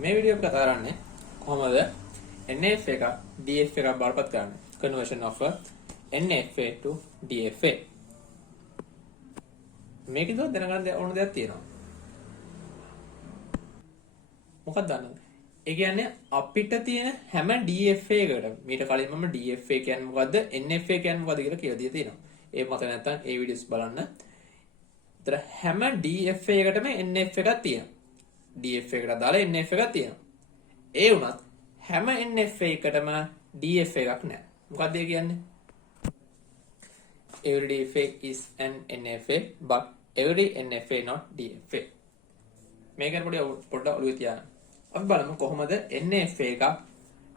මේ වීඩියෝ එක කතා කරන්නේ කොහොමද NF එක DF එකක් බාරපත් කරන්නේ. Conversion of NFA to DFA. මේකද දැනගන්න ඕන දෙයක් තියෙනවා. මොකක්ද දන්නවද? ඒ කියන්නේ අපිට තියෙන හැම DFA එකකට මීට කලින් මම DFA කියන්නේ මොකද්ද NFA කියන්නේ මොකද්ද කියලා දීලා තියෙනවා. ඒ මත නැත්තම් ඒ වීඩියෝස් බලන්න. ඒතර හැම DFA එකකටම NF එකක් තියෙනවා. DF එකට දාලා NF එකක් තියෙනවා. ඒ වුණත් හැම NF එකකටම DF එකක් නැහැ. මොකක්ද ඒ කියන්නේ? Every DFA is an NFA but every NFA not DFA. මේක පොඩ්ඩක් ඔළුවේ තියාගන්න. අපි බලමු කොහොමද NFA එක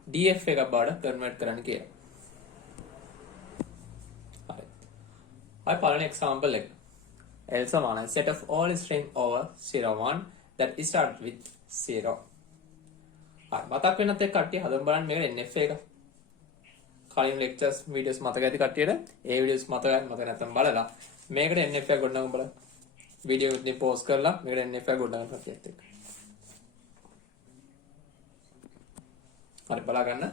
DF එක බවට කන්වර්ට් කරන්න කියලා. හරි. අපි පළවෙනි එක්සැම්පල් එක. L සමාන set of all string over 01 that start with 0. හරි. මතක් වෙනත් එක්ක කට්ටිය හදමු බලන්න මේක NFA එක. කලින් lectures videos මතක ඇති කට්ටියට ඒ videos මතක නැත්නම් බලලා මේකට NFA එක ගොඩනගමු බලන්න. වීඩියෝ එකත් පෝස් කරලා මේකට NFA එක ගොඩනගන්න කට්ටියත් එක්ක. හරි බලා ගන්න.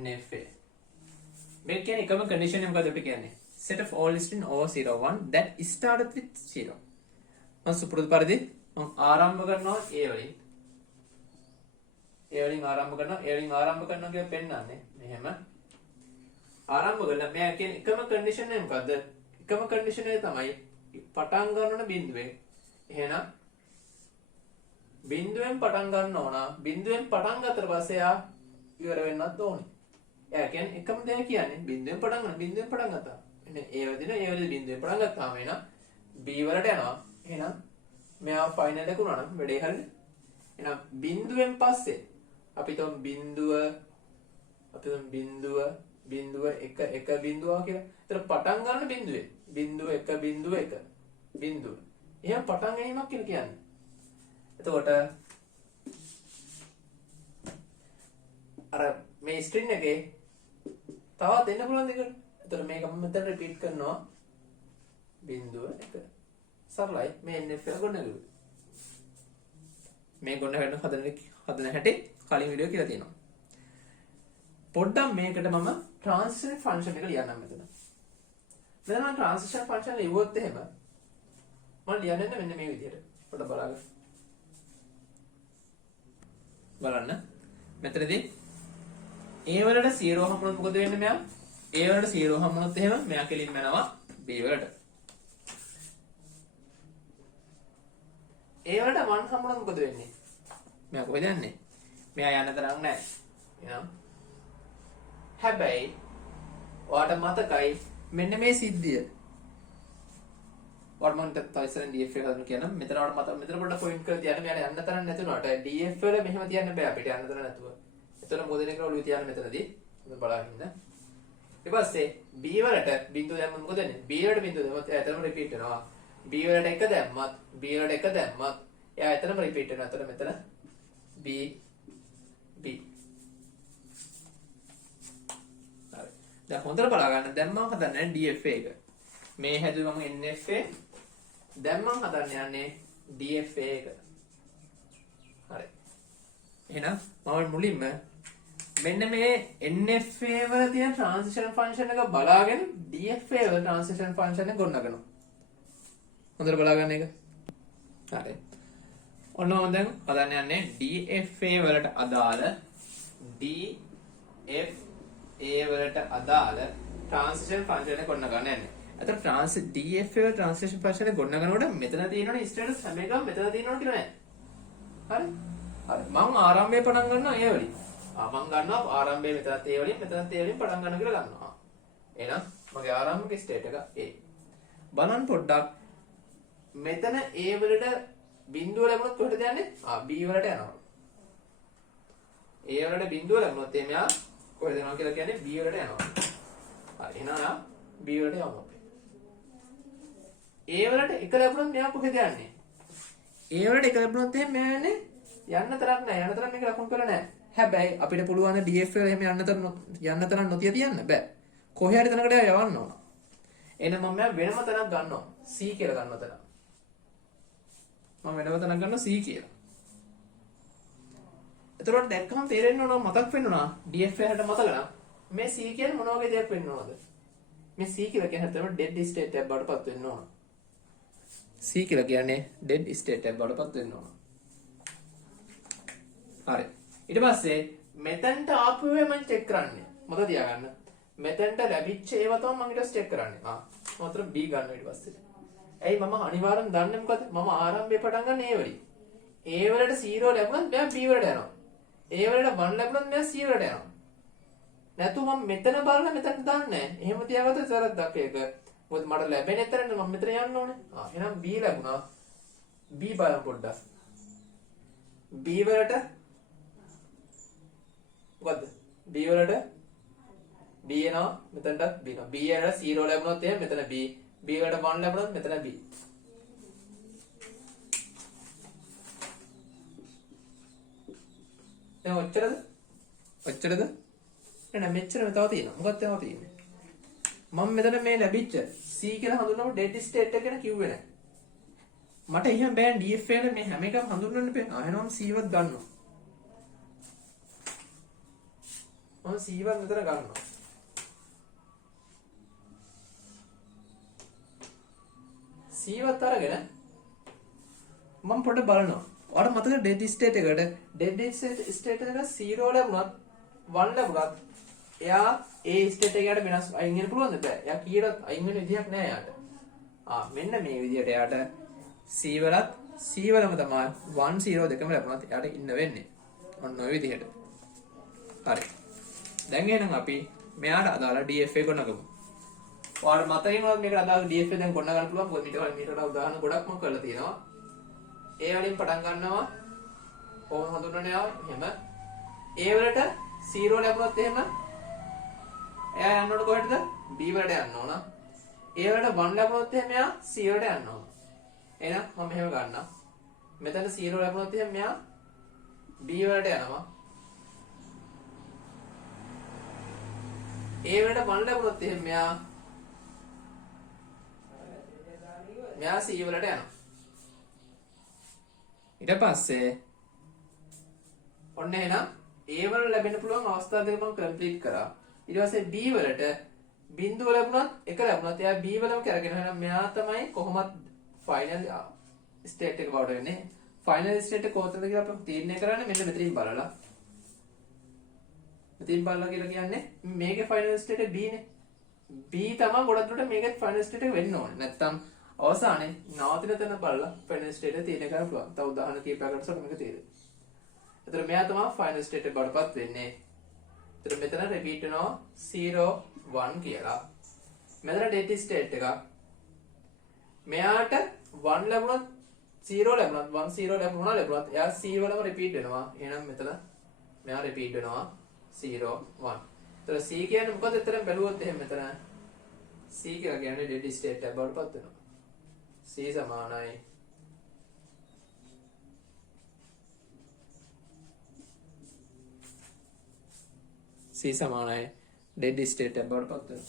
NFA. මේක කියන්නේ එකම condition එක මොකද අපි කියන්නේ? Set of all string over 01 that started with 0. මම සුපුරුදු පරිදි මම ආරම්භ කරනවා A වලින්. A වලින් ආරම්භ කරනවා කියලා පෙන්නන්නේ. මෙහෙම ආරම්භ කරලා මම කියන්නේ එකම condition එක මොකද්ද? එකම condition එක තමයි පටන් ගන්න බිඳුවේ. එහෙනම් බිඳුවෙන් පටන් ගන්න ඕන. බිඳුවෙන් පටන් ගත්තට පස්සේ යා ඉවර වෙන්නත් ඕනේ. එයා කියන්නේ එකම දේ කියන්නේ බිඳුවෙන් පටන් ගත්තා. එන්නේ ඒ වදින බිඳුවෙන් පටන් ගත්තාම එන B වලට යනවා. එහෙනම් මෙයා ෆයිනල් එක උනා නම් වැඩේ හරියද? එහෙනම් බිඳුවෙන් පස්සේ අපි තුන් බිඳුව එක බිඳුව කියලා. ඒතර පටන් ගන්න බිඳුවේ. බිඳුව 1 බිඳුව. එහෙනම් පටන් ගැනීමක් කියලා කියන්නේ. එතකොට අර මේ ස්ට්‍රින්ග් එකේ තවත් එන්න පුළුවන් දෙයක්. එතකොට මේක මම මෙතන රිපීට් කරනවා. බිඳුව 1. සරලයි මේ NF එක ගොඩනගුවේ. මේ ගොඩනගන්න හදන හැටි කලින් වීඩියෝ කියලා තියෙනවා. පොඩ්ඩක් මේකට මම transition function එක ලියන්නම් මෙතන. මෙතන මම transition function ලියුවොත් එහෙම මම ලියන්නේ මෙන්න මේ විදිහට. පොඩ්ඩක් බලන්න. මෙතනදී A වලට 0 හම්බුනොත් මොකද වෙන්නේ මෙයා? A වලට 0 හම්බුනොත් එහෙම මෙයා කෙලින්ම යනවා B වලට. A වලට 1 හම්බුනොත් මොකද වෙන්නේ? මෙයා කොහෙද යන්නේ? මෙයා යන්න තරම් නැහැ. එහෙනම් හැබැයි ඔයාට මතකයි මෙන්න මේ සිද්ධිය. වර්මන්ට තයිසන් DF එක හදන්න කියන මෙතන වල මෙතන පොඩ්ඩක් පොයින්ට් කරලා තියන්න මෙයාට යන්න තරම් නැතුණාට DF වල මෙහෙම තියන්න බෑ අපිට යන්න තරම් නැතුව. එතන මොකද දෙනක ඔළුවේ තියන්න මෙතනදී. මම බලන්න. ඊට පස්සේ B වලට බිංදුව දැම්මම මොකද වෙන්නේ? B වලට බිංදුව දැම්මත් එයා එතනම රිපීට් වෙනවා. B වලට 1 දැම්මත් B වලට 1 දැම්මත් එයා එතනම රිපීට් වෙනවා. එතන මෙතන B B. හරි. දැන් හොඳට බලා ගන්න. දැන් මම හදන්නේ DFA එක. මේ හැදුවේ මම NFA. දැන් මම හදන්න යන්නේ DFA එක. හරි. එහෙනම් මම මුලින්ම මෙන්න මේ NFA වල තියෙන transition function එක බලාගෙන DFA වල transition function එක ගොඩනගනවා. හොඳට බලා ගන්න එක. හරි. ඔන්න මම දැන් හදන්න යන්නේ DFA වලට අදාළ transition function එක ගොඩනගන්න යන්නේ. එතකොට DFA වල transition function එක ගොඩනගනකොට මෙතන තියෙනවනේ status හැම එකම මෙතන තියෙනවනේ කියලා නෑ. හරි? හරි. මම ආරම්භයේ පටන් ගන්නවා ඒ වලින්. මම ගන්නවා ආරම්භයේ මෙතනත් ඒ වලින් පටන් ගන්නවා කියලා ගන්නවා. එහෙනම් මගේ ආරම්භක ස්ටේට් එක A. බලන්න පොඩ්ඩක් මෙතන A වලට බිඳුව ලැබුණොත් කොහෙටද යන්නේ? B වලට යනවා. A වලට බිඳුව ලැබුණොත් එයා කොහෙද යනවා කියලා කියන්නේ B වලට යනවා. හරි. එහෙනම් යා B වලට යමු අපි. A වලට 1 ලැබුණොත් මෙයා කොහෙද යන්නේ? A වලට 1 ලැබුණොත් එහෙනම් මෙයා යන්නේ යන්න තරක් නැහැ. යන්න තරම් මේක ලකුණු කරලා නැහැ. හැබැයි අපිට පුළුවන් DF වල එහෙම යන්න තරම් නොතිය තියන්න බෑ. කොහේ හරි තැනකට යවන්න ඕන. එහෙනම් මම මෙයා වෙනම තැනක් ගන්නවා C කියලා ගන්නවා තැන. මම වෙනම තැනක් ගන්නවා C කියලා. එතකොට දැක්කම තේරෙන්න ඕන මතක් වෙන්න ඕන DF එකට මතක නම් මේ C කියන්නේ මොන වගේ දෙයක් වෙන්න ඕනද? මේ C කියලා කියන්නේ තමයි dead state එකක් බවට පත් වෙන්න ඕන. C කියලා කියන්නේ dead state එකක් බවට පත් වෙන්න ඕන. හරි. ඊට පස්සේ මෙතනට ආපු ඒවා මම චෙක් කරන්නේ. මොකද තියාගන්න. මෙතනට ලැබිච්ච ඒවා තමයි මම ඊට චෙක් කරන්නේ. මම අතර B ගන්නවා ඊට පස්සේ. ඇයි මම අනිවාර්යෙන් දන්නේ මොකද? මම ආරම්භයේ පටන් ගන්න A වලින්. A වලට 0 ලැබුණත් මෙයා B වලට යනවා. A වලට 1 ලැබුණත් මෙයා C වලට යනවා. නැතු මම මෙතන බලලා මෙතන දාන්නේ නැහැ. එහෙම තියාගත්තොත් වැරද්දක් ඒක. මොකද මට ලැබෙන එතරම් මම මෙතන යන්න ඕනේ. එහෙනම් B ලැබුණා. B බලන්න පොඩ්ඩක්. B වලට මොකද්ද? B වලට B එනවා මෙතනට B එනවා. B වලට 0 ලැබුණොත් එහෙනම් මෙතන B. B වලට 1 ලැබුණොත් මෙතන B. දැන් ඔච්චරද? ඔච්චරද? නෑ මෙච්චරම තව තියෙනවා. මොකක්ද තව තියෙන්නේ? මම මෙතන මේ ලැබිච්ච C කියලා හඳුන්වපු dead state එක ගැන කිව්වේ නෑ. මට එහෙම බෑ DF එකට මේ හැම එකම හඳුන්වන්න බෑ. එහෙනම් C වත් ගන්නවා. මම C වත් මෙතන ගන්නවා. C වත් අරගෙන මම පොඩ්ඩක් බලනවා. ඔයාලට මතකද dead state එකට dead state එක 0 ලැබුණත් 1 ලැබුණත් එයා A state එකකට වෙනස් අයින් වෙන්න පුළුවන්ද බෑ. එයා කීයට අයින් වෙන විදියක් නෑ එයාට. මෙන්න මේ විදියට එයාට C වලත් C වලම තමයි 1 0 දෙකම ලැබුණත් එයාට ඉන්න වෙන්නේ. ඔන්න ඔය විදිහට. හරි. දැන් එහෙනම් අපි මෙයාට අදාළ DF එක ගොනගමු. ඔයාලට මතකයෙන් වුණත් මේකට අදාළ DF එක දැන් ගොන ගන්න පුළුවන්. මොකද මීට වඩා උදාහරණ ගොඩක් මම කරලා තියෙනවා. A වලින් පටන් ගන්නවා. ඕම හඳුන්වන්නේ එහෙම. A වලට 0 ලැබුණොත් එහෙම එයා යන්න ඕන කොහෙටද? B වලට යන්න ඕන. A වලට 1 ලැබුණොත් එහෙම එයා C වලට යන්න ඕන. එහෙනම් මම මෙහෙම ගන්නම්. මෙතන 0 ලැබුණොත් එහෙම මෙයා B වලට යනවා. A වලට 1 ලැබුණොත් එහෙම මෙයා C වලට යනවා. ඊට පස්සේ ඔන්න එහෙනම් A වල ලැබෙන්න පුළුවන් අවස්ථා දෙක මම කම්ප්ලීට් කරා. ඊට පස්සේ B වලට බිංදුව ලැබුණත් එක ලැබුණත් එයා B වලම කරගෙන එහෙනම් මෙයා තමයි කොහොමත් ෆයිනල් ස්ටේට් එක බවට වෙන්නේ. ෆයිනල් ස්ටේට් එක කොහොමද කියලා අපි තීරණය කරන්නේ මෙන්න මෙතනින් බලලා. මෙතනින් බලලා කියලා කියන්නේ මේකේ ෆයිනල් ස්ටේට් එක B නේ. B තමයි ගොඩක් දුරට මේකේ ෆයිනල් ස්ටේට් එක වෙන්න ඕනේ. නැත්තම් අවසානයේ නවතින තැන බලලා ෆයිනල් ස්ටේට් එක තීරණය කරන්න පුළුවන්. තව උදාහරණ කීපයකට සොට මේක තීරණය. එතකොට මෙයා තමයි ෆයිනල් ස්ටේට් එක බඩපත් වෙන්නේ. එතකොට මෙතන රිපීට් වෙනවා 0 1 කියලා. මෙතන ඩෙඩ් ස්ටේට් එක. මෙයාට 1 ලැබුණොත් 0 ලැබුණත් 1 0 ලැබුණත් එයා C වලම රිපීට් වෙනවා. එහෙනම් මෙතන මෙයා රිපීට් වෙනවා 0 1. එතකොට C කියන්නේ මොකද? එතන බැලුවොත් එහෙම මෙතන C කියලා කියන්නේ ඩෙඩ් ස්ටේට් එක බඩපත් වෙනවා. C සමානයි C සමානයි dead state එක බවට පත් වෙනවා.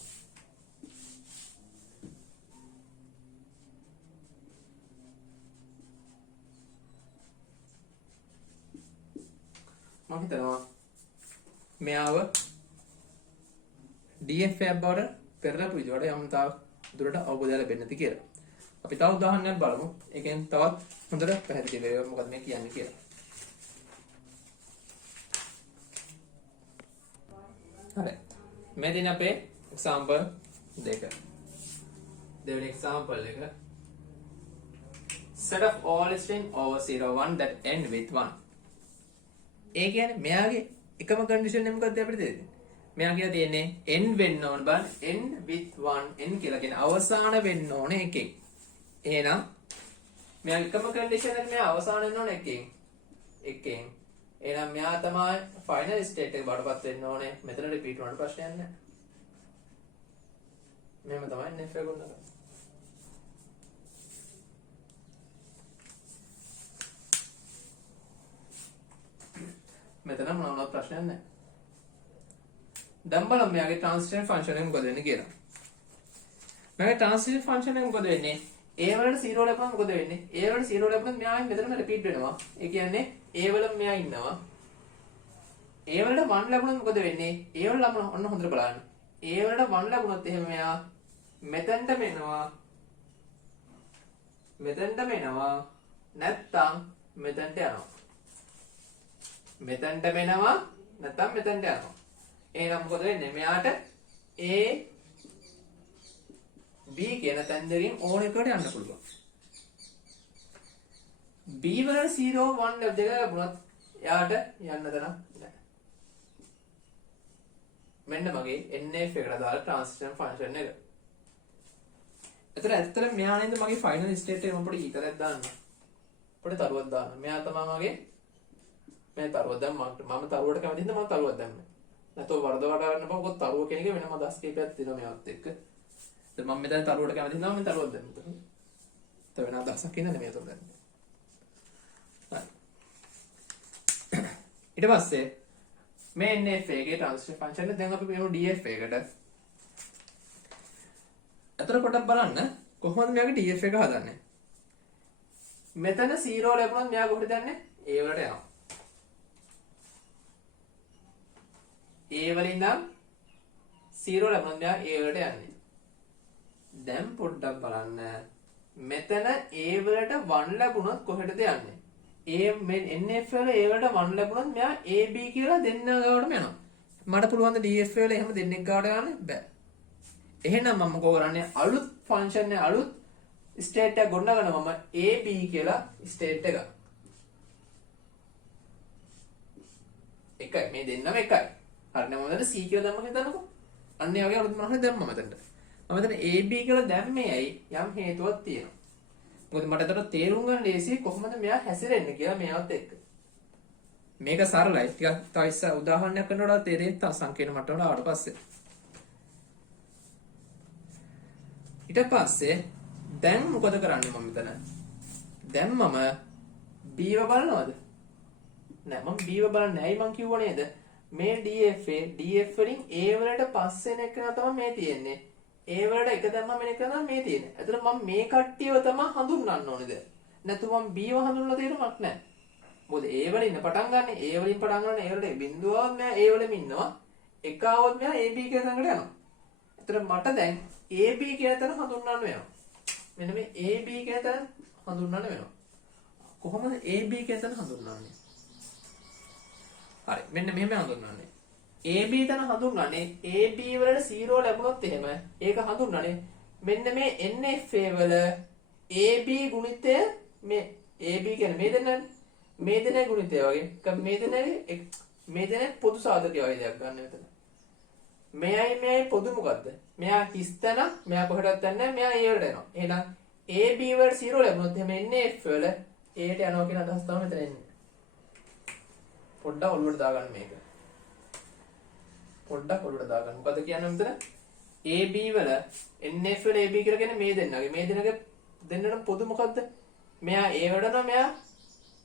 මම හිතනවා මෙයාව DF එක බවට පෙරලපු විදිහට යම් තාක් දුරට අවබෝධය ලැබෙන්නේ නැති කියලා. අපි තව උදාහරණයක් බලමු. ඒකෙන් තවත් හොඳට පැහැදිලි වෙනවා මොකද මේ කියන්නේ කියලා. හරි. මේ දින අපේ example දෙක. දෙවෙනි example එක set of all string over 0 1 that end with 1. ඒ කියන්නේ මෙයාගේ එකම condition එක මොකක්ද අපිට දෙන්නේ? මෙයා කියලා තියෙන්නේ end වෙන්න ඕන බලන්න end with 1 end කියලා කියන්නේ අවසාන වෙන්න ඕනේ එකෙන්. එහෙනම් මෙයා එකම condition එක මෙයා අවසාන වෙන්න ඕනේ එකෙන්. එහෙනම් මෙයා තමයි ෆයිනල් ස්ටේට් එක බඩපත් වෙන්න ඕනේ. මෙතන රිපීට් වුණාට ප්‍රශ්නයක් නැහැ. මෙහෙම තමයි නෙෆ් එක ගොඩනගන්නේ. මෙතන මොනවත් ප්‍රශ්නයක් නැහැ. දැන් බලමු මෙයාගේ ට්‍රාන්සිෂන් ෆන්ක්ෂන් එක මොකද වෙන්නේ කියලා. මගේ ට්‍රාන්ස්ලේෂන් ෆන්ක්ෂන් එක මොකද වෙන්නේ? a වලට 0 ලැබුණොත් මොකද වෙන්නේ? a වලට 0 ලැබුණොත් මෙයා මෙතනම රිපීට් වෙනවා. ඒ කියන්නේ a වලම මෙයා ඉන්නවා. a වලට 1 ලැබුණොත් මොකද වෙන්නේ? a වල ළම ඔන්න හොඳට බලන්න. a වලට 1 ලැබුණොත් එහෙම මෙයා මෙතනට මෙනවා. මෙතනට මෙනවා. නැත්තම් මෙතනට යනවා. මෙතනට මෙනවා නැත්තම් මෙතනට යනවා. එහෙනම් මොකද වෙන්නේ? මෙයාට a b කියන තැන් දෙකෙන් ඕන එකකට යන්න පුළුවන්. b වල 0 1 දෙක ලැබුණත් එයාට යන්න තැනක් නැහැ. මෙන්න මගේ nf එකට දාලා ට්‍රාන්සිෂන් ෆන්ක්ෂන් එක. එතන ඇත්තට මෙයා නේද මගේ ෆයිනල් ස්ටේට් එක මම පොඩි ඊතරයක් දාන්න. පොඩි තරුවක් දාන්න. මෙයා තමයි මගේ මේ තරුව දැන් මම තරුවට කැමති හින්දා මම තරුවක් දැම්මේ. නැතෝ වරදවා ගන්න බෑ. මොකද තරුව කියන එක වෙනම අදහස් කීපයක් තියෙනවා මේවත් එක්ක. දැන් මම මෙතන තරුවට කැමති හින්දා මම තරුවක් දැම්මා. ඒක වෙන අදහසක් ඉන්නේ නෙමෙයි උතන දැන්. ඊට පස්සේ මේ nf එකේ ට්‍රාන්ස්ෆර් ෆන්ක්ෂන් එක දැන් අපි මේව df එකට. අතර පොඩක් බලන්න කොහොමද මෙයාගේ df එක හදන්නේ. මෙතන 0 ලැබුණොත් මෙයා කොහෙද යන්නේ? a වලට යනවා. a වලින් නම් 0 ලැබුණොත් මෙයා a වලට යන්නේ. දැන් පොඩ්ඩක් බලන්න. මෙතන a වලට 1 ලැබුණොත් කොහෙටද යන්නේ? nf වල a වලට 1 ලැබුණොත් මෙයා ab කියලා දෙන්න ගාවටම යනවා. මට පුළුවන් ද df වල එහෙම දෙන්නෙක් ගාවට යන්න බෑ. එහෙනම් මම මොකෝ කරන්නේ? අලුත් ෆන්ක්ෂන් එක අලුත් ස්ටේට් එක ගොඩනගන මම ab කියලා ස්ටේට් එක. එකයි මේ දෙන්නම එකයි. හරිනේ මම මෙතන c කියලා දැම්ම හිතන්නකෝ. අන්න ඒ වගේ අලුත් මොනවද දැම්මම මෙතනට. මම මෙතන ab කියලා දැම්මේ ඇයි? යම් හේතුවක් තියෙනවා. මොකද මට ඒතර තේරුම් ගන්න ලේසි කොහොමද මෙයා හැසිරෙන්නේ කියලා මේවත් එක්ක. මේක සරලයි. ටිකක් තව ඉස්සර උදාහරණයක් කරනකොට තේරෙන්නේ තව සංකීර්ණ මට්ටමකට ආවට පස්සේ. ඊට පස්සේ දැන් මොකද කරන්නේ මම මෙතන? දැන් මම b ව බලනවද? නෑ මම b ව බලන්නේ ඇයි මං කිව්ව නේද? මේ df වලින් a වලට පස්සේ එන එක තමයි මේ තියෙන්නේ. a වලට එක දැම්මම එන එක තමයි මේ තියෙන්නේ. එතන මම මේ කට්ටියව තමයි හඳුන්වන්න ඕනේද? නැත්නම් මම b ව හඳුන්වලා තේරුමක් නෑ. මොකද a වලින් පටන් ගන්න a වලින් පටන් ගන්න a වලට බිඳුවවත් මෙයා a වලම ඉන්නවා. එක આવොත් මෙයා ab කියන තැනකට යනවා. එතන මට දැන් ab කියන තැන හඳුන්වන්න වෙනවා. මෙන්න මේ ab කියන තැන හඳුන්වන්න වෙනවා. කොහොමද ab කියන තැන හඳුන්වන්නේ? හරි මෙන්න මෙහෙම හඳුන්වන්නේ. ab තැන හඳුන්වන්නේ ab වලට 0 ලැබුණොත් එහෙම ඒක හඳුන්වන්නේ මෙන්න මේ nf වල ab ගුණිතය මේ ab කියන්නේ මේ දෙන්නනේ. මේ දෙනේ ගුණිතය වගේ. මේ දෙනේ පොදු සාධකය වගේ දෙයක් ගන්න මෙතන. මෙයයි පොදු මොකද්ද? මෙයා හිස්තන මෙයා කොහෙටවත් යන්නේ නැහැ. මෙයා a වලට එනවා. එහෙනම් ab වල 0 ලැබුණොත් එහෙම nf වල a ට යනවා කියන අදහස තමයි මෙතන එන්නේ. පොඩ්ඩක් ඔළුවට දාගන්න මේක. පොඩ්ඩක් ඔළුවට දාගන්න. මොකද කියන්නේ මෙතන? ab වල nf වල ab කියලා කියන්නේ මේ දෙන්නගේ. මේ දෙන්නගේ දෙන්නට පොදු මොකද්ද? මෙයා a වලට යනවා. මෙයා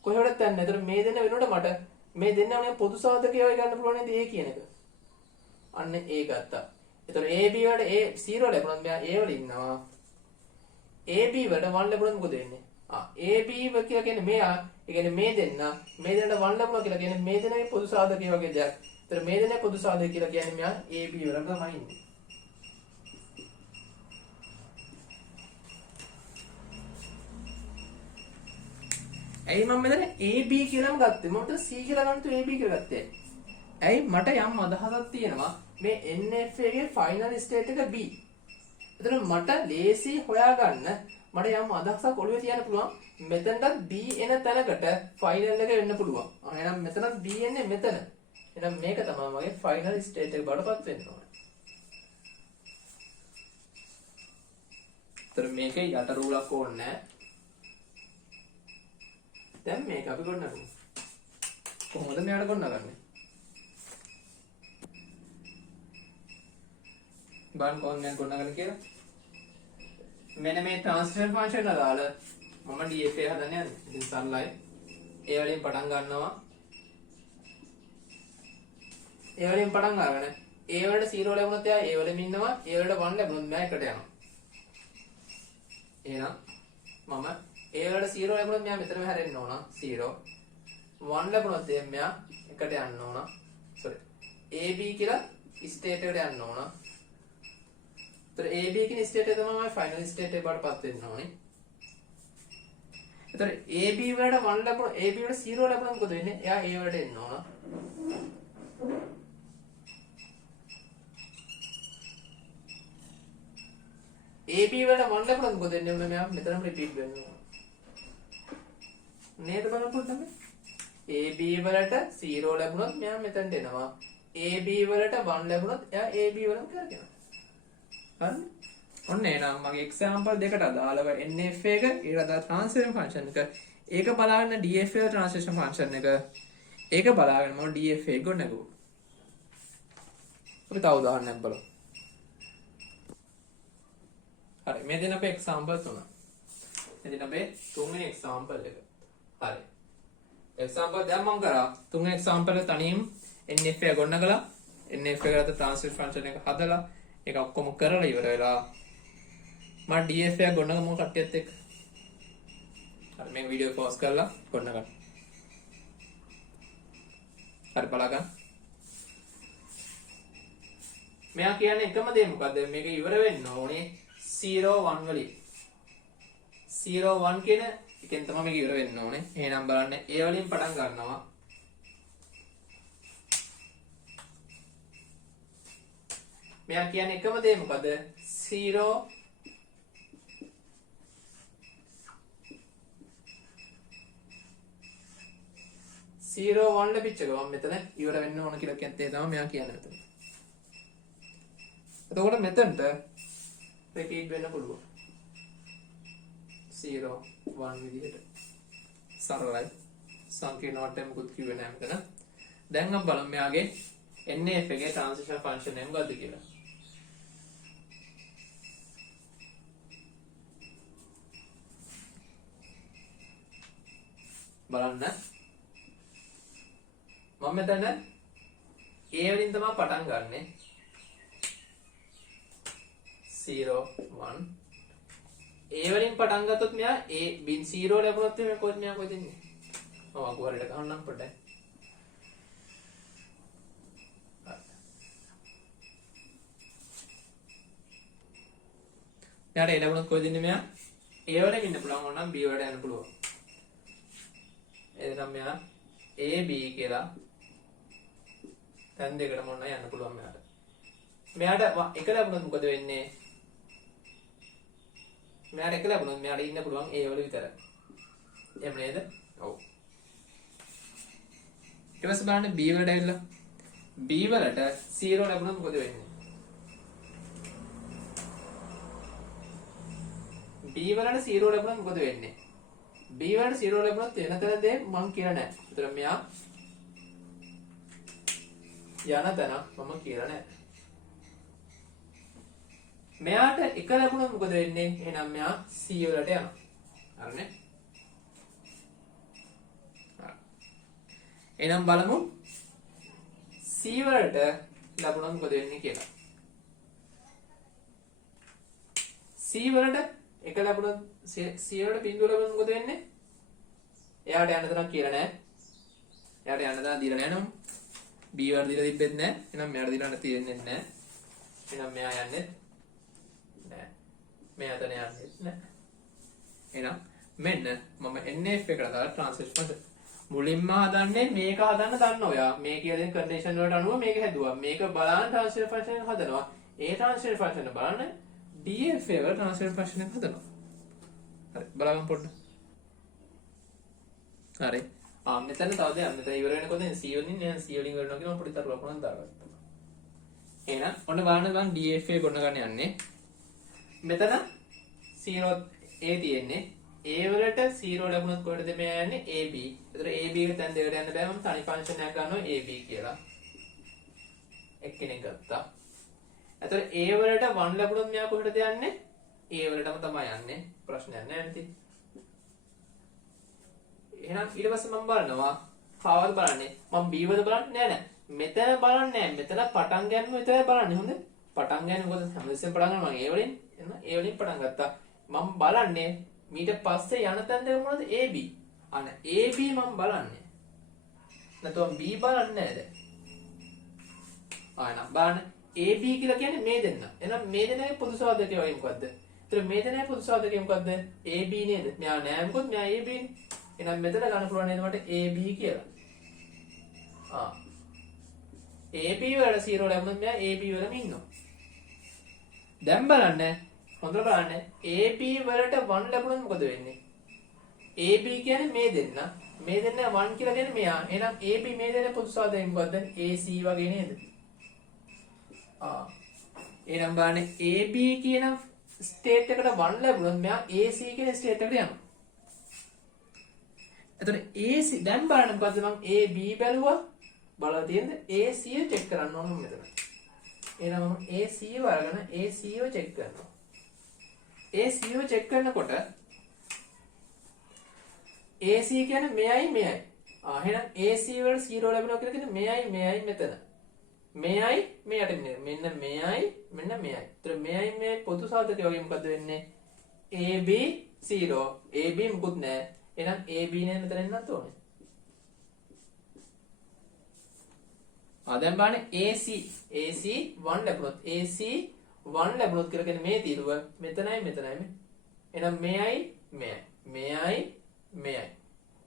කොහෙටවත් යන්නේ නැහැ. ඒතර මේ දෙන්න වෙනකොට මට මේ දෙන්නම පොදු සාධකය වගේ ගන්න පුළුවන් නේද a කියන එක. අන්න a ගත්තා. ඒතර ab වලට a 0 ලැබුණොත් මෙයා a වල ඉන්නවා. ab වලට 1 ලැබුණොත් මොකද වෙන්නේ? ab කියලා කියන්නේ මෙයා, ඒ කියන්නේ මේ දෙන්න 1 ලැබුණා කියලා කියන්නේ මේ දෙන්නගේ පොදු සාධකය වගේ දෙයක්. ඒතර මේ දෙන්නේ පොදු සාධකය කියලා කියන්නේ මෙයා ab වල තමයි ඉන්නේ. ඇයි මම මෙතන ab කියලාම ගත්තේ? මම මෙතන c කියලා ගන්න තු ab කියලා ගත්තේ. ඇයි මට යම් අදහසක් තියෙනවා මේ nf එකේ ෆයිනල් ස්ටේට් එක b. එතන මට ලේසි හොයාගන්න මට යම් අදහසක් ඔළුවේ තියන්න පුළුවන්. මෙතනට b එන තැනකට ෆයිනල් එක වෙන්න පුළුවන්. එහෙනම් මෙතනත් b එන්නේ මෙතන. එහෙනම් මේක තමයි මගේ ෆයිනල් ස්ටේට් එක බඩපත් වෙන්න ඕනේ. ඒතර මේකේ යට රූලක් ඕනේ නැහැ. දැන් මේක අපි ගොඩනගමු. කොහොමද මෙයාට ගොඩනගන්නේ? බලන්න කොහොමද මෙයාට ගොඩනගන්නේ කියලා. මෙන්න මේ ට්‍රාන්ස්ෆර් ෆන්ක්ෂන් එක දාලා මම df එක හදන්න යන්නේ. ඉතින් සරලයි. ඒ වලින් පටන් ගන්නවා. ඒ වලින් පටන් ගන්න. ඒ වලට 0 ලැබුණොත් එයා ඒ වලෙම ඉන්නවා. ඒ වලට 1 ලැබුණොත් මෙයා එකට යනවා. එහෙනම් මම a වලට 0 ලැබුණොත් මෙයා මෙතනම හැරෙන්න ඕන 0 1 ලැබුණොත් මෙයා එකට යන්න ඕන sorry ab කියලා ස්ටේට් එකට යන්න ඕන. ඒතර ab කියන ස්ටේට් එක තමයි ෆයිනල් ස්ටේට් එක බාටපත් වෙන්න ඕනේ. ඒතර ab වලට 1 ලැබුණොත් ab වලට 0 ලැබුණොත් මොකද වෙන්නේ? එයා a වලට එන්න ඕන. AB වලට 1 ලැබුණොත් මොකද වෙන්නේ? මෙයා මෙතනම රිපීට් වෙන්න ඕන. නේද බලන්න පොඩ්ඩක්. AB වලට 0 ලැබුණොත් මෙයා මෙතනට එනවා. AB වලට 1 ලැබුණොත් එයා AB වලම කරගෙනවා. හරිද? ඔන්න එහෙනම් මගේ එක්සැම්පල් දෙකට අදාළව NF එක ඊට අදාළ ට්‍රාන්ස්ලේෂන් ෆන්ක්ෂන් එක ඒක බලාගෙන DF එක ට්‍රාන්ස්ලේෂන් ෆන්ක්ෂන් එක ඒක බලාගෙන මම DF එක ගොඩනගුවා. අපි තව උදාහරණයක් බලමු. හරි මේ දෙන අපේ එක්සැම්පල් තුන. මේ දෙන අපේ තුන්වෙනි එක්සැම්පල් එක. හරි. එක්සැම්පල් දැන් මම කරා තුන්වෙනි එක්සැම්පල් එක තනියම NF එක ගොඩනගලා NF එකට ට්‍රාන්ස්ලේෂන් ෆන්ක්ෂන් එක හදලා ඒක ඔක්කොම කරලා ඉවර වෙලා මම DF එක ගොඩනගමු කට්ටියත් එක්ක. හරි මේ වීඩියෝ පොස් කරලා ගොඩනගන්න. හරි බලගන්න. මෙයා කියන්නේ එකම දේ මොකද්ද? මේක ඉවර වෙන්න ඕනේ 0 1 වලින්. 0 1 කියන එකෙන් තමයි මේක ඉවර වෙන්න ඕනේ. එහෙනම් බලන්න A වලින් පටන් ගන්නවා. මෙයා කියන්නේ එකම දේ මොකද? 0 1 ලැබිච්ච ගමන් මෙතන ඉවර වෙන්න ඕන කියලා කියන්නේ තමයි මෙයා කියන්නේ මෙතන. එතකොට මෙතනට රිපීට් වෙන්න පුළුවන්. 0 1 විදිහට. සරලයි. සංකීර්ණ වටේ මුකුත් කිව්වේ නැහැ මෙතන. දැන් අපි බලමු මෙයාගේ NF එකේ ට්‍රාන්සිෂන් ෆන්ක්ෂන් එක මොකද්ද කියලා. බලන්න. මම මෙතන A වලින් තමයි පටන් ගන්නෙ. 0 1 A වලින් පටන් ගත්තොත් මෙයා A B 0 ලැබුණොත් මේ කොහෙද මෙයා කොහෙද ඉන්නේ? මම අකුරට ගන්නම් පොඩ්ඩක්. මෙයාට A ලැබුණොත් කොහෙද ඉන්නේ මෙයා? A වලට ඉන්න පුළුවන් ඕනම් B වලට යන්න පුළුවන්. එතනම් මෙයා A B කියලා තැන් දෙකටම ඔන්න යන්න පුළුවන් මෙයාට. මෙයාට එක ලැබුණොත් මොකද වෙන්නේ? මෙයාට එක ලැබුණොත් මෙයාට ඉන්න පුළුවන් A වල විතරයි. එහෙම නේද? ඔව්. ඊට පස්සේ බලන්න B වලට ඇවිල්ලා B වලට 0 ලැබුණොත් මොකද වෙන්නේ? B වලට 0 ලැබුණොත් මොකද වෙන්නේ? B වලට 0 ලැබුණොත් වෙන තැන දේ මම කියලා නැහැ. ඒතර මෙයා යන තැන මම කියලා නැහැ. මෙයාට එක ලැබුණොත් මොකද වෙන්නේ? එහෙනම් මෙයා C වලට යනවා. හරිනේ? එහෙනම් බලමු C වලට ලැබුණොත් මොකද වෙන්නේ කියලා. C වලට එක ලැබුණොත් C වලට බිංදුව ලැබුණොත් මොකද වෙන්නේ? එයාට යන්න තරම් කියලා නැහැ. එයාට යන්න තරම් දීලා නැහැ නෝ. B වලට දීලා තිබෙන්නේ නැහැ. එහෙනම් මෙයාට දීලා තියෙන්නේ නැහැ. එහෙනම් මෙයා යන්නේ නැහැ. මෙයා තන යන්නේ නැහැ. එහෙනම් මෙන්න මම NF එකට දාලා ට්‍රාන්ස්ලේට් ෆන්ක්ෂන් මුලින්ම හදන්නේ මේක හදන්න දන්න ඔයා. මේ කියලා දෙන කන්ඩිෂන් වලට අනුව මේක හැදුවා. මේක බලන්න ට්‍රාන්ස්ලේට් ෆන්ක්ෂන් එක හදනවා. ඒ ට්‍රාන්ස්ලේට් ෆන්ක්ෂන් එක බලන්න DF එක ට්‍රාන්ස්ලේට් ෆන්ක්ෂන් එක හදනවා. හරි බලගන්න පොඩ්ඩක්. හරි. මෙතන තව දෙයක්. මෙතන ඉවර වෙනකොට C වලින් නෑ C වලින් ඉවර වෙනවා කියලා මම පොඩි තරුවක් වුණා දාගත්තා. එහෙනම් ඔන්න බලන්න ගන්න DF එක ගොඩ ගන්න යන්නේ. මෙතන 0 A තියෙන්නේ. A වලට 0 ලැබුණොත් කොහෙද මෙයා යන්නේ? AB. ඒතර AB එකට දැන් දෙකට යන්න බෑ මම තනි ෆන්ක්ෂන් එකක් ගන්නවා AB කියලා. එක්කෙනෙක් ගත්තා. ඒතර A වලට 1 ලැබුණොත් මෙයා කොහෙටද යන්නේ? A වලටම තමයි යන්නේ. ප්‍රශ්නයක් නෑ නේද? එහෙනම් ඊට පස්සේ මම බලනවා කවවද බලන්නේ? මම B වල බලන්නේ නෑ. මෙතන බලන්නේ නෑ. මෙතන පටන් ගන්න විතරයි බලන්නේ. හොඳ? පටන් ගන්න මොකද හැමදෙස්සෙම පටන් ගන්න මම A වලින් එන්න A වලින් පටන් ගත්තා. මම බලන්නේ මීට පස්සේ යන තැන දෙක මොනවද AB. අන්න AB මම බලන්නේ. නැත්නම් B බලන්නේ නැහැ දැන්. ආන බලන්න AB කියලා කියන්නේ මේ දෙන්න. එහෙනම් මේ දෙන්නගේ පොදු සාධකය වගේ මොකද්ද? ඒතර මේ දෙන්නගේ පොදු සාධකය මොකද්ද? AB නේද? මෙයා නෑ මොකද මෙයා AB නේ. එහෙනම් මෙතන ගන්න පුළුවන් නේද මට AB කියලා. AB වල 0 ලැබුණොත් මෙයා AB වලම ඉන්නවා. දැන් බලන්න හොඳට බලන්න AB වලට 1 ලැබුණොත් මොකද වෙන්නේ? AB කියන්නේ මේ දෙන්න. මේ දෙන්න 1 කියලා කියන්නේ මෙයා. එහෙනම් AB මේ දෙන්න පොදු සාධකය මොකද්ද? AC වගේ නේද? එහෙනම් බලන්න AB කියන ස්ටේට් එකට 1 ලැබුණොත් මෙයා AC කියන ස්ටේට් එකට යනවා. එතකොට AC දැන් බලන්න මොකද්ද මම AB බැලුවා බලලා තියෙනද AC චෙක් කරන්න ඕන මෙතන. එහෙනම් මම AC වරගෙන AC චෙක් කරනවා. AC චෙක් කරනකොට AC කියන්නේ මෙයයි මෙයයි. එහෙනම් AC වල 0 ලැබෙනවා කියලා කියන්නේ මෙයයි මෙයයි මෙතන. මෙයයි මෙයට මෙන්න මෙයයි මෙන්න මෙයයි. ඒතර මෙයයි මේ පොදු සාධකය වගේ මොකද්ද වෙන්නේ? AB 0 AB මුකුත් නැහැ. එහෙනම් AB නේ මෙතන එන්නත් ඕනේ. දැන් බලන්න AC 1 ලැබුණොත් AC 1 ලැබුණොත් කියලා කියන්නේ මේ තීරුව මෙතනයි මෙතනයි මේ. එහෙනම් මෙයයි මෙයයි මෙයයි මෙයයි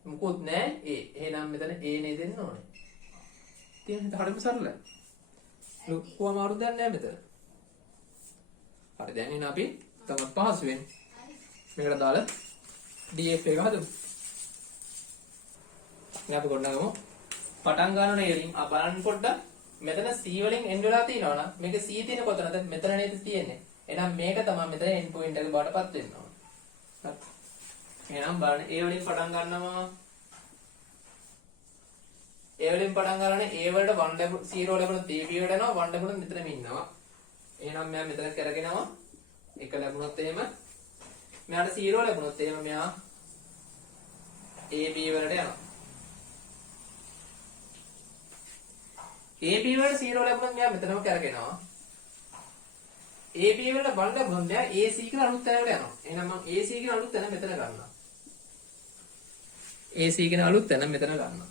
මුකුත් නැහැ A. එහෙනම් මෙතන A නේ දෙන්න ඕනේ. තියෙන හරියම සරලයි. ලොකු අමාරු දෙයක් නෑ මෙතන. හරි දැන් එන අපි තමයි පහසුවෙන් මේකට දාලා DF එක හදමු. දැන් අපි ගොඩනගමු. පටන් ගන්න නේරින් බලන්න පොඩ්ඩක් මෙතන C වලින් end වෙලා තියෙනවා නම් මේක C තියෙන කොතනද? මෙතන නේද තියෙන්නේ. එහෙනම් මේක තමයි මෙතන end point එක බාටපත් වෙන්න ඕන. හරි. එහෙනම් බලන්න A වලින් පටන් ගන්නවා. A වලින් පටන් ගන්නනේ A වලට 1 ලැබුණ 0 ලැබුණොත් AB වලට යනවා 1 ලැබුණොත් මෙතනම ඉන්නවා. එහෙනම් මෙයා මෙතන කරගෙනවා 1 ලැබුණොත් එහෙම මෙයාට 0 ලැබුණොත් එහෙම මෙයා AB වලට යනවා. AB වලට 0 ලැබුණොත් මෙයා මෙතනම කරගෙනවා. AB වලට 1 ලැබුණොත් මෙයා AC කියලා අලුත් තැනකට යනවා. එහෙනම් මම AC කියන අලුත් තැන මෙතන ගන්නවා. AC කියන අලුත් තැන මෙතන ගන්නවා.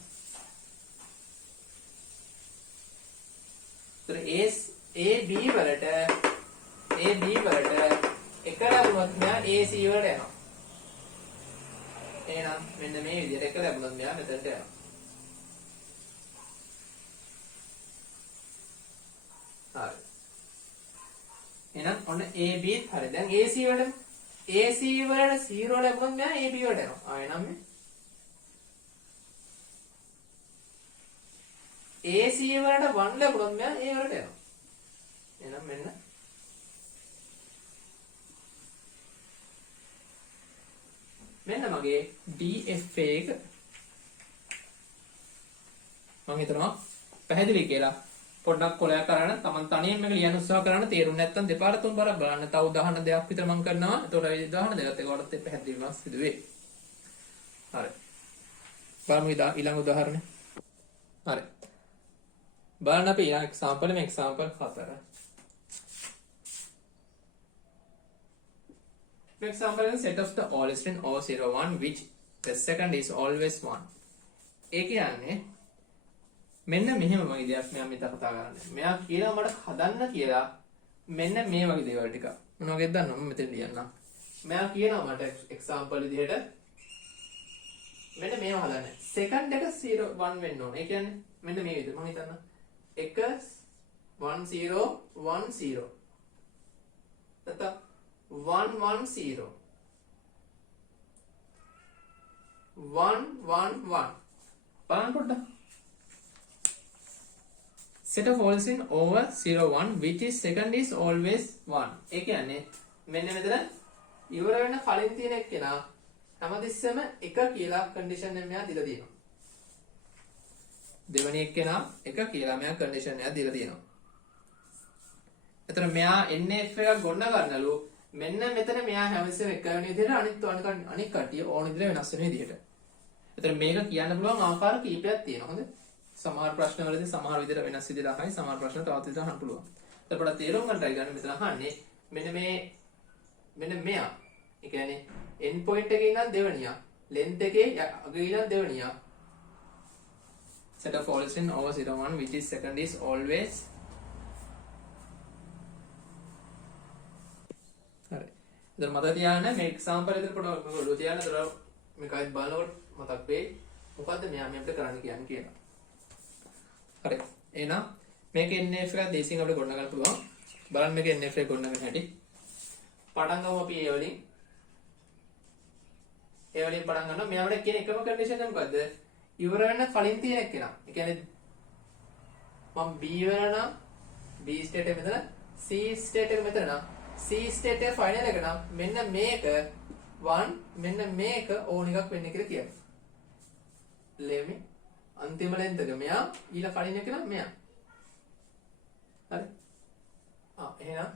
AB වලට 1 ලැබුණොත් මෙයා AC වලට යනවා. එහෙනම් මෙන්න මේ විදිහට 1 ලැබුණොත් මෙයා මෙතනට යනවා. හරි. එහෙනම් ඔන්න AB හරි. දැන් AC වලට 0 ලැබුණොත් මෙයා AB වලට යනවා. එහෙනම් මේ AC වලට 1 ලැබුණොත් මෙයා A වලට යනවා. එහෙනම් මෙන්න මගේ DFA එක මම හිතනවා පැහැදිලි කියලා. පොඩ්ඩක් කොලයක් කරන්න තමන් තනියෙන් මේක ලියන්න උත්සාහ කරන්න තේරුම් නැත්නම් දෙපාර තුන් පාරක් බලන්න. තව උදාහරණ දෙකක් විතර මම කරනවා. එතකොට ඒ උදාහරණ දෙකත් ඒකවලත් පැහැදිලි වෙනවා සිදු වේ. හරි. බලමු ඊළඟ උදාහරණය. හරි. බලන්න අපි ඊළඟ එක්සැම්පල් මේ example 4. For example, a set of the all string O01 which the second is always 1. ඒ කියන්නේ මෙන්න මෙහෙම වගේ දෙයක් මෙයා මෙතන කතා කරන්නේ. මෙයා කියනවා මට හදන්න කියලා මෙන්න මේ වගේ දේවල් ටික. මොන වගේද දන්නවද මම මෙතන ලියන්නම්. මෙයා කියනවා මට example විදිහට මෙන්න මේව හදන්න. second එක 0 1 වෙන්න ඕනේ. ඒ කියන්නේ මෙන්න මේ විදිහට මම හිතන්න 1 1 0 1 0 නැත්නම් 1 1 0 1 1 1 බලන්න පොඩ්ඩක්. set of all string over 0 1 which is second is always 1. ඒ කියන්නේ මෙන්න මෙතන ඉවර වෙන කලින් තියෙන එක්කෙනා හැමතිස්සෙම 1 කියලා කන්ඩිෂන් එක මෙයා දීලා තියෙනවා. දෙවෙනි එක්කෙනා 1 කියලා මෙයා කන්ඩිෂන් එක දීලා තියෙනවා. එතන මෙයා NF එක ගොඩ ගන්නලු මෙන්න මෙතන මෙයා හැමතිස්සෙම 1 වෙන විදිහට අනිත් කට්ටිය ඕන විදිහට වෙනස් වෙන විදිහට. එතන මේක කියන්න පුළුවන් ආකාර කීපයක් තියෙනවා. හොඳ. සමහර ප්‍රශ්න වලදී සමහර විදිහට වෙනස් විදිහට අහයි සමහර ප්‍රශ්න තවත් විදිහට අහන්න පුළුවන්. එතකොට තේරුම් ගන්න try ගන්න මෙතන අහන්නේ මෙන්න මෙයා ඒ කියන්නේ end point එකේ ඉඳන් දෙවෙනියා. length එකේ අග ඉඳන් දෙවෙනියා. Set of folds in over 01 which is second is always හරි. දැන් මතක තියාගන්න මේ එක්සැම්පල් එකේ පොඩ්ඩක් ඔළුව තියාගන්න. ඒතර මේකයි බලනකොට මතක් වෙයි. මොකද්ද මෙයා අපිට කරන්න කියන්නේ කියලා. හරි. එහෙනම් මේක NF එක දේශින් අපිට ගොඩනගන්න පුළුවන්. බලන්න මේක NF එක ගොඩනගන්න හැටි. පටන් ගමු අපි ඒ වලින්. ඒ වලින් පටන් ගන්නවා. මෙයාට කියන එකම කන්ඩිෂන් එක මොකද්ද? ඉවර වෙන කලින් තියෙන එක නා. ඒ කියන්නේ මම B වෙන නම් B ස්ටේට් එක මෙතන, C ස්ටේට් එක මෙතන නම් C ස්ටේට් එක ෆයිනල් එක නම් මෙන්න මේක 1 මෙන්න මේක ඕන එකක් වෙන්න කියලා කියනවා. ලෙමි අන්තිම ලෙන්ත් එක මෙයා ඊළ කලින් එක නම් මෙයා. හරි. එහෙනම්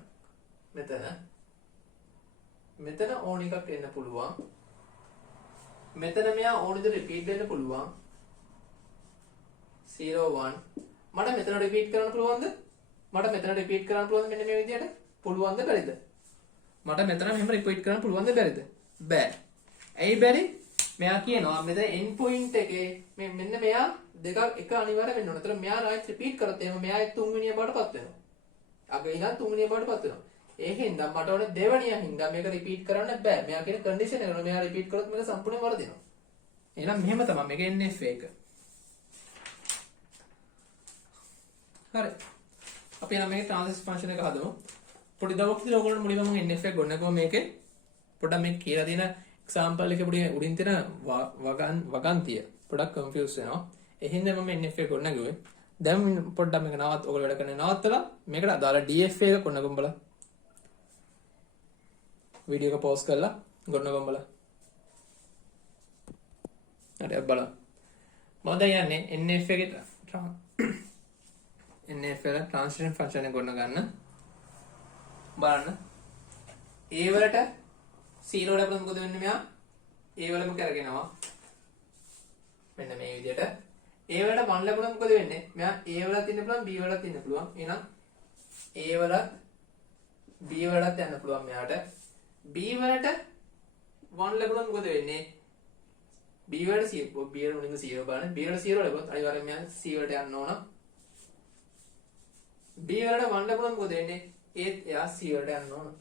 මෙතන ඕන එකක් එන්න පුළුවන්. මෙතන මෙයා ඕන විදිහට රිපීට් වෙන්න පුළුවන්. 0 1 මට මෙතන රිපීට් කරන්න පුළුවන්ද? මට මෙතන රිපීට් කරන්න පුළුවන්ද මෙන්න මේ විදිහට? පුළුවන්ද බැරිද? මට මෙතන මෙහෙම රිපීට් කරන්න පුළුවන්ද බැරිද? බෑ. ඇයි බැරි? මෙයා කියනවා මෙතන end point එකේ මෙන්න මෙයා දෙක එක අනිවාර්ය වෙන්න ඕන. ඒතර මෙයා right රිපීට් කරත් එහෙම මෙයා තුන්වෙනිය බවටපත් වෙනවා. අග ඉඳන් තුන්වෙනිය බවටපත් වෙනවා. ඒ හින්දා මට ඕනේ දෙවෙනිය හින්දා මේක රිපීට් කරන්න බෑ. මෙයා කියන කන්ඩිෂන් එක නෝ මෙයා රිපීට් කරොත් මේක සම්පූර්ණයෙන් වරදිනවා. එහෙනම් මෙහෙම තමයි මේක NF එක. හරි. අපි නම් මේකේ ට්‍රාන්සිෂන් ෆන්ක්ෂන් එක හදමු. පොඩි දවස් විතර ඔයගොල්ලෝ මුලින්ම මම NF එක ගොඩනගුවා මේකේ. පොඩ්ඩක් මේක කියලා දෙන එක්සැම්පල් එකේ පොඩි උඩින් තියෙන වගන්තිය පොඩ්ඩක් කන්ෆියුස් වෙනවා. ඒ හින්දා මම NF එක ගොඩනගුවේ. දැන් පොඩ්ඩක් මේක ඔයගොල්ලෝ වැඩ කරන්නේ නවත්තලා මේකට අදාළ DF එක ගොඩනගමු බලන්න. වීඩියෝ එක පෝස් කරලා ගොඩනගමු බලන්න. හරි බලන්න. මම දැන් යන්නේ NF එකේ NF එක ට්‍රාන්සිෂන් ෆන්ක්ෂන් එක ගොඩනගන්න. බලන්න. A වලට 0 ලැබුණොත් මොකද වෙන්නේ මෙයා? A වලම කරගෙනවා. මෙන්න මේ විදිහට. A වලට 1 ලැබුණොත් මොකද වෙන්නේ? මෙයා A වලත් ඉන්න පුළුවන් B වලත් ඉන්න පුළුවන්. එහෙනම් A වලත් B වලත් යන්න පුළුවන් මෙයාට. B වලට 1 ලැබුණොත් මොකද වෙන්නේ? B වලට 0 B වල මුලින්ම 0 බලන්න. B වලට 0 ලැබුණොත් අනිවාර්යයෙන් මෙයා C වලට යන්න ඕන. B වලට 1 ලැබුණොත් මොකද වෙන්නේ? ඒත් එයා C වලට යන්න ඕන.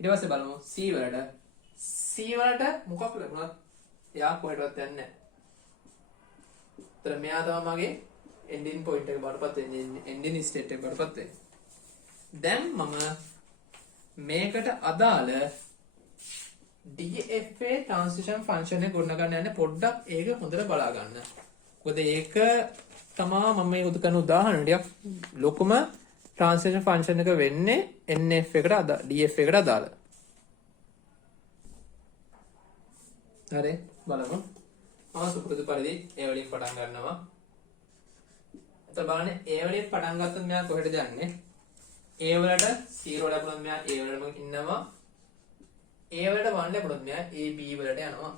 ඊට පස්සේ බලමු C වලට මොකක් ලැබුණත් එයා කොහෙටවත් යන්නේ නැහැ. ඒතර මෙයා තමයි මගේ ending point එක බාරපත් වෙන්නේ ending state එක බාරපත් වෙන්නේ. දැන් මම මේකට අදාළ DFA transition function එක ගොඩනගන්න යන්නේ පොඩ්ඩක් ඒක හොඳට බලා ගන්න. මොකද ඒක තමා මම මේ උදු කරන උදාහරණ ටිකක් ලොකුම transition function එක වෙන්නේ NF එකට අදාළ DF එකට අදාළ. හරි බලමු. මම සුපුරුදු පරිදි ඒ වලින් පටන් ගන්නවා. එතකොට බලන්න ඒ වලින් පටන් ගත්තොත් මෙයා කොහෙටද යන්නේ? A වලට 0 ලැබුණොත් මෙයා A වලටම ඉන්නවා. A වලට 1 ලැබුණොත් මෙයා A B වලට යනවා.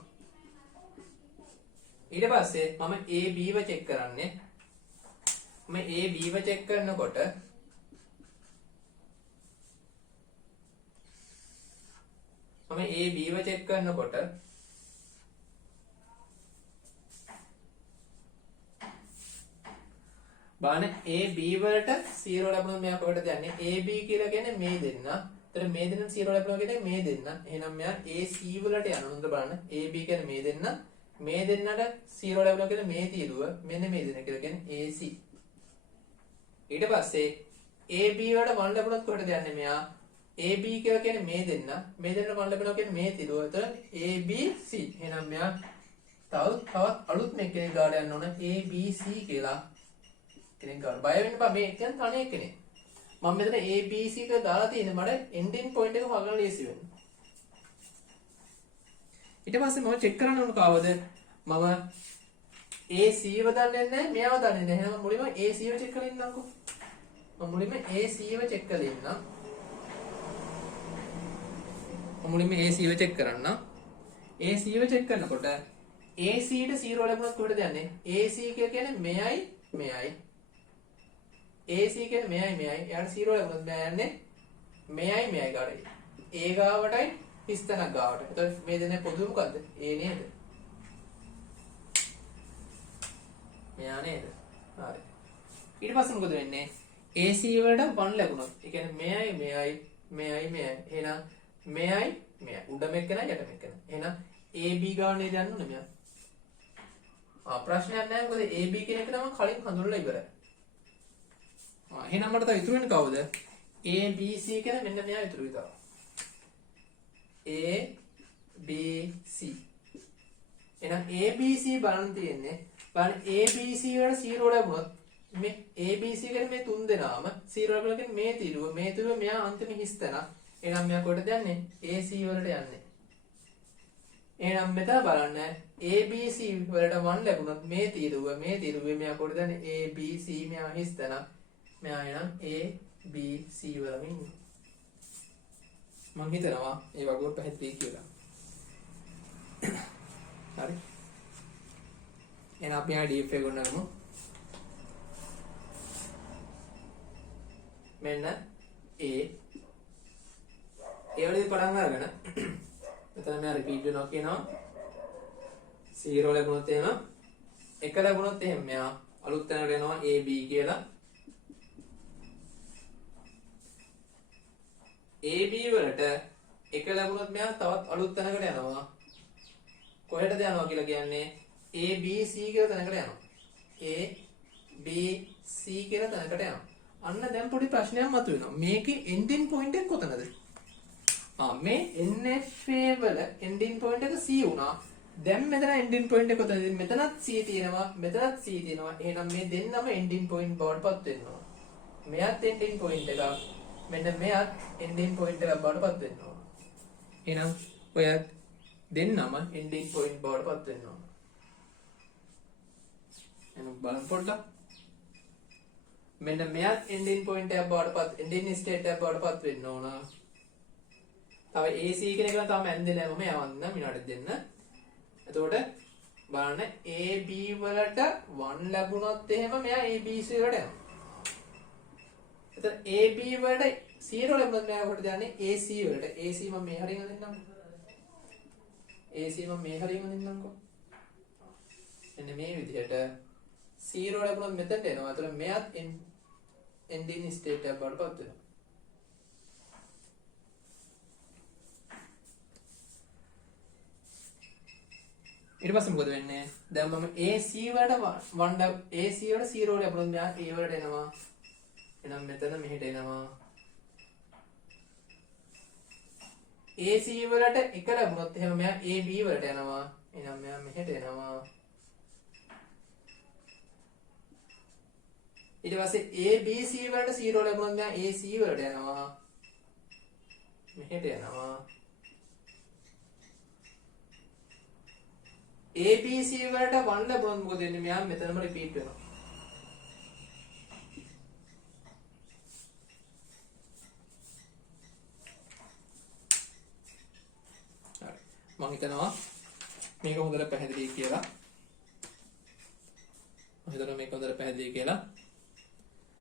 ඊට පස්සේ මම A B ව චෙක් කරන්නේ. මම A B ව චෙක් කරනකොට බලන්න A B වලට 0 ලැබුණොත් මෙයා කොහෙටද යන්නේ? A B කියලා කියන්නේ මේ දෙන්න. ඒතර මේ දෙන්න 0 ලැබුණා කියන්නේ මේ දෙන්න. එහෙනම් මෙයා A C වලට යනවා. හොඳට බලන්න. A B කියන්නේ මේ දෙන්න. මේ දෙන්නට 0 ලැබුණා කියන්නේ මේ තීරුව. මෙන්න මේ දෙන්න කියලා කියන්නේ AC. ඊට පස්සේ A B වලට 1 ලැබුණොත් කොහෙටද යන්නේ මෙයා? A B කියලා කියන්නේ මේ දෙන්න. මේ දෙන්නට 1 ලැබුණා කියන්නේ මේ තීරුව. ඒතර A B C. එහෙනම් මෙයා තවත් අලුත් කෙනෙක් ගාඩ යන්න ඕන A B C කියලා. කෙනෙක් ගන්න බය වෙන්න බෑ මේ කියන්නේ තනිය කෙනෙක්. මම මෙතන A B C එක දාලා තියෙන්නේ මට ending point එක හොයන්න ලේසි වෙන්න. ඊට පස්සේ මම චෙක් කරන්න ඕන කවද? මම A C ව දන්නේ නැහැ, මෙයාව දන්නේ නැහැ. එහෙනම් මුලින්ම A C ව චෙක් කරලා ඉන්නම්කෝ. මම මුලින්ම A C ව චෙක් කරලා ඉන්නම්. A C ව චෙක් කරනකොට A C ට 0 ලැබුණොත් කොහෙටද යන්නේ? A C කියන්නේ මෙයයි. AC කියන්නේ මෙයයි. එයාට 0 ලැබුණොත් මෙයා යන්නේ මෙයයි ගාවට A ගාවටයි හිස්තැනක් ගාවට. එතකොට මේ දෙන්නේ පොදුව මොකද්ද? A නේද? මෙයා නේද? හරි. ඊට පස්සේ මොකද වෙන්නේ? AC වලට 1 ලැබුණොත්. ඒ කියන්නේ මෙයයි. එහෙනම් මෙයයි උඩ මෙක්කන යට මෙක්කන. එහෙනම් AB ගාව නේද යන්න ඕනේ මෙයා. ප්‍රශ්නයක් නැහැ. මොකද AB කියන එක නම් කලින් හඳුන්වලා ඉවරයි. එහෙනම් මට තව ඉතුරු වෙන්නේ කවුද? ABC කියන මෙන්න මෙයා ඉතුරු විතර. ABC. එහෙනම් ABC බලන්න තියෙන්නේ. බලන්න ABC වල 0 ලැබුණොත් මේ ABC කියන්නේ මේ තුන් දෙනාම 0 ලැබුණා කියන්නේ මේ තිරුව මෙයා අන්තිම හිස් තැන. එහෙනම් මෙයා කොහෙටද යන්නේ? AC වලට යන්නේ. එහෙනම් මෙතන බලන්න ABC වලට 1 ලැබුණොත් මේ තිරුවේ මෙයා කොහෙද යන්නේ? ABC මෙයා හිස් තැන. මෙයා එනම් ABC වලම ඉන්නේ. මං හිතනවා ඒ වගුව පැහැදිලි කියලා. හරි. එහෙනම් අපි ආ DFA ගොන්නගමු. මෙන්න A වලදී පටන් අරගෙන මෙතන මෙයා රිපීට් වෙනවා කියනවා 0 ලැබුණොත් එහෙම 1 ලැබුණොත් එහෙම මෙයා අලුත් තැනකට යනවා AB කියලා. AB වලට 1 ලැබුණොත් මෙයා තවත් අලුත් තැනකට යනවා. කොහෙටද යනවා කියලා කියන්නේ ABC කියලා තැනකට යනවා. ABC කියලා තැනකට යනවා. අන්න දැන් පොඩි ප්‍රශ්නයක් මතුවෙනවා. මේකේ ending point එක කොතනද? මේ NFA වල ending point එක C වුණා. දැන් මෙතන ending point එක කොතනද? මෙතනත් C තියෙනවා, මෙතනත් C තියෙනවා. එහෙනම් මේ දෙන්නම ending point බවටපත් වෙනවා. මෙයත් ending point එකක්. මෙන්න මෙයත් ending point එකක් බවටපත් වෙනවා. එහෙනම් ඔය දෙන්නම ending point බවටපත් වෙනවා. එහෙනම් බලන්න පොඩ්ඩක්. මෙන්න මෙයත් ending point එකක් බවටපත් ending state එකක් බවටපත් වෙන්න ඕන. තව AC කියන එක නම් තාම ඇන්දේ නැහැ. මම යවන්න මිනිහට දෙන්න. එතකොට බලන්න AB වලට 1 ලැබුණොත් එහෙම මෙයා ABC වලට යනවා. එතකොට AB වලට 0 ලැබුණොත් මෙයා කොහෙටද යන්නේ? AC වලට. AC මම මේ හරියම දෙන්නම්. AC මම මේ හරියම දෙන්නම්කෝ. එන්න මේ විදිහට 0 ලැබුණොත් මෙතනට එනවා. එතකොට මෙයත් ending state එකක් බවටපත් වෙනවා. ඊට පස්සේ මොකද වෙන්නේ? දැන් මම AC වලට 1 AC වලට 0 ලැබුණොත් මෙයා A වලට එනවා. එහෙනම් මෙතන මෙහෙට එනවා. AC වලට 1 ලැබුණොත් එහෙම මෙයා AB වලට යනවා. එහෙනම් මෙයා මෙහෙට එනවා. ඊට පස්සේ ABC වලට 0 ලැබුණොත් මෙයා AC වලට යනවා. මෙහෙට යනවා. ABC වලට 1 ලැබුණොත් මොකද වෙන්නේ? මෙයා මෙතනම රිපීට් වෙනවා. හරි. මම හිතනවා මේක හොඳට පැහැදිලි කියලා.